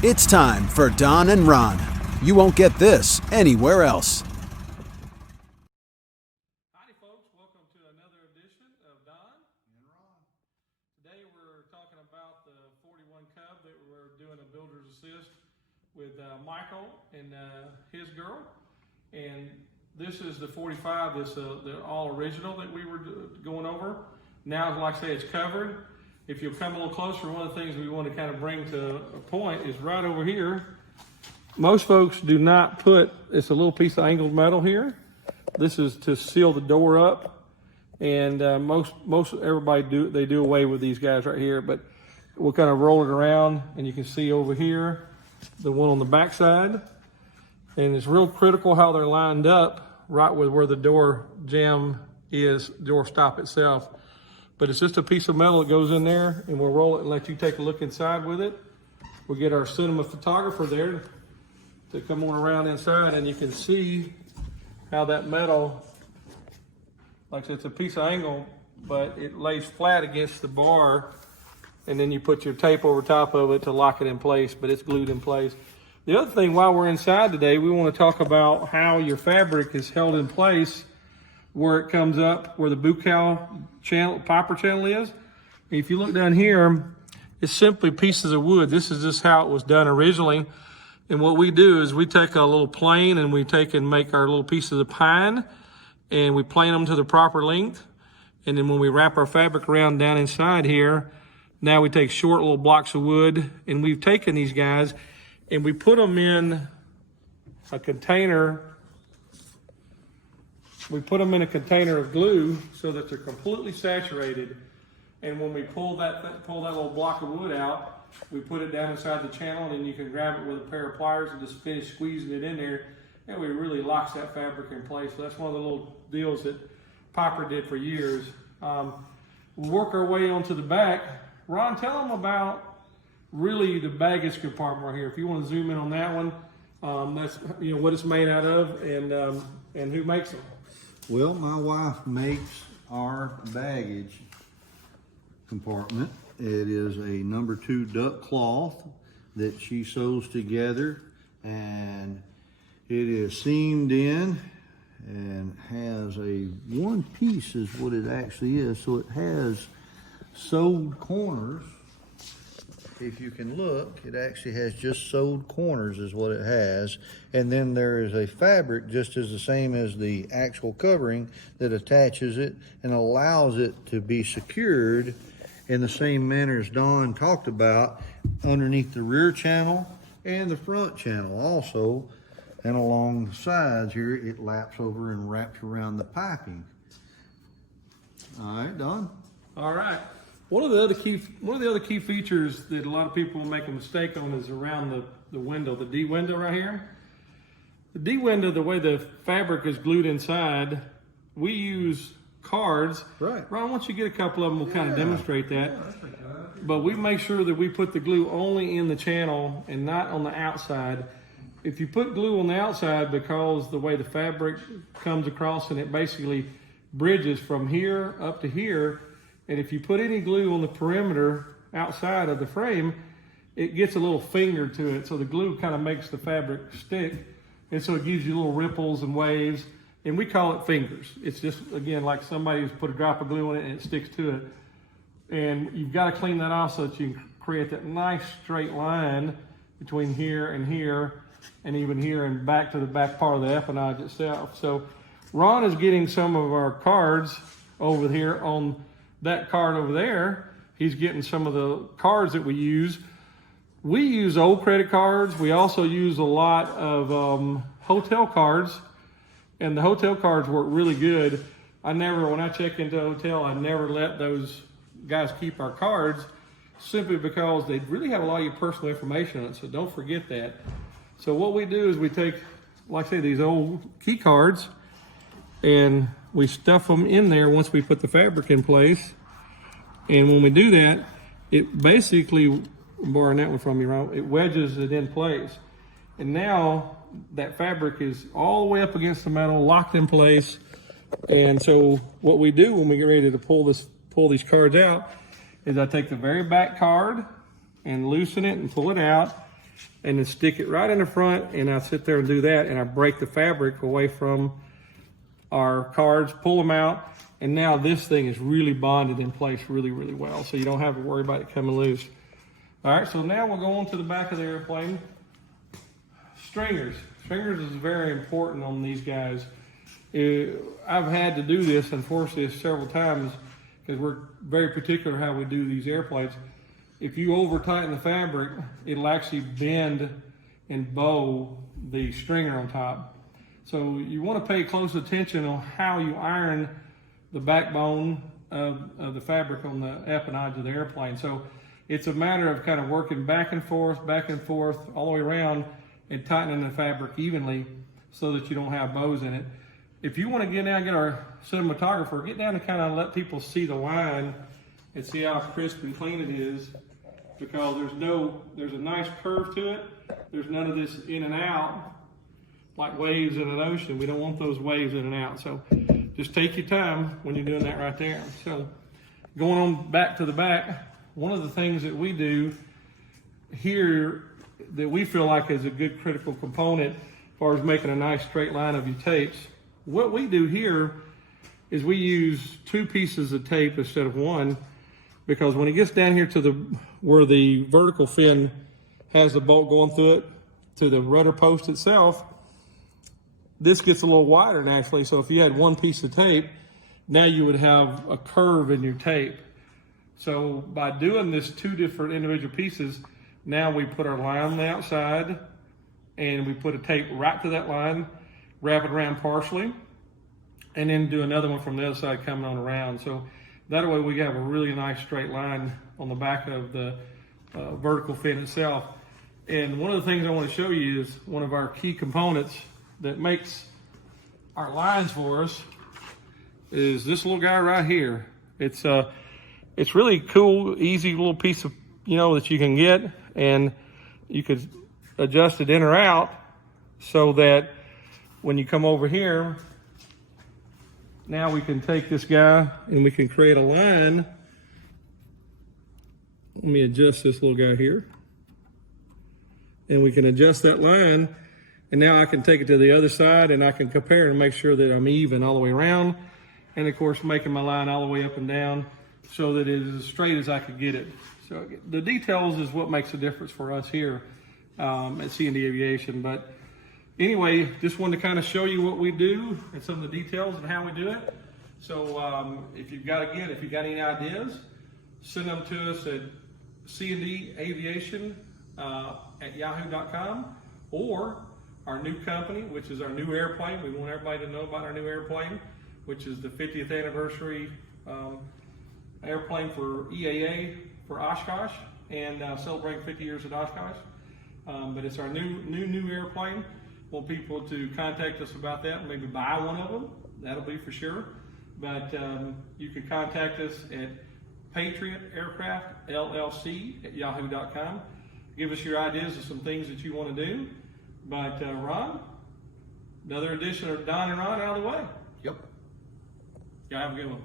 It's time for Don and Ron. You won't get this anywhere else. Howdy folks, welcome to another edition of Don and Ron. Today we're talking about the 41 Cub that we're doing a builder's assist with Michael and his girl. And this is the 45, the all original that we were going over. Now, like I say, it's covered. If you'll come a little closer, one of the things we want to kind of bring to a point is right over here. Most folks do not put, it's a little piece of angled metal here. This is to seal the door up. And most everybody do away with these guys right here, but we'll kind of roll it around and you can see over here, the one on the back side. And it's real critical how they're lined up right with where the door jamb is, door stop itself. But it's just a piece of metal that goes in there, and we'll roll it and let you take a look inside with it. We'll get our cinema photographer there to come on around inside, and you can see how that metal, like I said, it's a piece of angle, but it lays flat against the bar, and then you put your tape over top of it to lock it in place, but it's glued in place. The other thing, while we're inside today, we want to talk about how your fabric is held in place where it comes up, where the buccal channel, Piper channel is. If you look down here, it's simply pieces of wood. This is just how it was done originally. And what we do is we take a little plane and we take and make our little pieces of pine and we plane them to the proper length. And then when we wrap our fabric around down inside here, now we take short little blocks of wood and we've taken these guys and we put them in a container. We put them in a container of glue so that they're completely saturated. And when we pull that little block of wood out, we put it down inside the channel, and then you can grab it with a pair of pliers and just finish squeezing it in there. And it really locks that fabric in place. So that's one of the little deals that Piper did for years. We'll work our way onto the back. Ron, tell them about really the baggage compartment right here. If you want to zoom in on that one, that's what it's made out of and who makes them. Well, my wife makes our baggage compartment. It is a number 2 duck cloth that she sews together, and it is seamed in and has one piece is what it actually is. So it has sewed corners. If you can look, it actually has just sewed corners is what it has. And then there is a fabric just as the same as the actual covering that attaches it and allows it to be secured in the same manner as Don talked about underneath the rear channel and the front channel also. And along the sides here, it laps over and wraps around the piping. All right, Don? All right. One of the other key features that a lot of people make a mistake on is around the window, the D window right here. The D window, the way the fabric is glued inside, we use cards. Right. Ron, once you get a couple of them, we'll kind of demonstrate that. But we make sure that we put the glue only in the channel and not on the outside. If you put glue on the outside, because the way the fabric comes across and it basically bridges from here up to here, and if you put any glue on the perimeter outside of the frame, it gets a little finger to it. So the glue kind of makes the fabric stick. And so it gives you little ripples and waves. And we call it fingers. It's just, again, like somebody who's put a drop of glue on it and it sticks to it. And you've got to clean that off so that you can create that nice straight line between here and even here and back to the back part of the empennage itself. So Ron is getting some of our cards over here on that card over there. He's getting some of the cards that we use. We use old credit cards. We also use a lot of hotel cards, and the hotel cards work really good. When I check into a hotel, I never let those guys keep our cards simply because they really have a lot of your personal information on it, so don't forget that. So what we do is we take, like I say, these old key cards, and we stuff them in there once we put the fabric in place. And when we do that, it basically, I'm borrowing that one from you, Ron, it wedges it in place. And now that fabric is all the way up against the metal, locked in place. And so what we do when we get ready to pull these cards out is I take the very back card and loosen it and pull it out. and then stick it right in the front, and I sit there and do that, and I break the fabric away from our cards, pull them out, and now this thing is really bonded in place really, really well, so you don't have to worry about it coming loose. All right, so now we'll go on to the back of the airplane. Stringers. Stringers is very important on these guys. I've had to do this, unfortunately, several times because we're very particular how we do these airplanes. If you over tighten the fabric, it'll actually bend and bow the stringer on top. So you want to pay close attention on how you iron the backbone of the fabric on the empennage of the airplane. So it's a matter of kind of working back and forth, all the way around, and tightening the fabric evenly so that you don't have bows in it. If you want to get down and get our cinematographer, get down and kind of let people see the line and see how crisp and clean it is, because there's a nice curve to it. There's none of this in and out like waves in an ocean. We don't want those waves in and out. So just take your time when you're doing that right there. So going on back to the back, one of the things that we do here that we feel like is a good critical component as far as making a nice straight line of your tapes, what we do here is we use 2 pieces of tape instead of 1, because when it gets down here to where the vertical fin has the bolt going through it to the rudder post itself, this gets a little wider naturally. So if you had 1 piece of tape, now you would have a curve in your tape. So by doing this 2 different individual pieces, now we put our line on the outside and we put a tape right to that line, wrap it around partially, and then do another one from the other side coming on around. So that way we have a really nice straight line on the back of the vertical fin itself. And one of the things I want to show you is one of our key components that makes our lines for us is this little guy right here. It's really cool, easy little piece of, that you can get, and you could adjust it in or out so that when you come over here, now we can take this guy and we can create a line. Let me adjust this little guy here. And we can adjust that line, and now I can take it to the other side and I can compare and make sure that I'm even all the way around. And of course, making my line all the way up and down so that it is as straight as I could get it. So the details is what makes a difference for us here at C&D Aviation. But anyway, just wanted to kind of show you what we do and some of the details and how we do it. So if you've got any ideas, send them to us at canddaviation at yahoo.com, or our new company, which is our new airplane. We want everybody to know about our new airplane, which is the 50th anniversary airplane for EAA for Oshkosh, and celebrating 50 years at Oshkosh. But it's our new airplane. Want people to contact us about that and maybe buy one of them. That'll be for sure. But you can contact us at Patriot Aircraft LLC at yahoo.com. Give us your ideas of some things that you want to do. But Ron, another edition of Don and Ron out of the way. Yep. Y'all have a good one.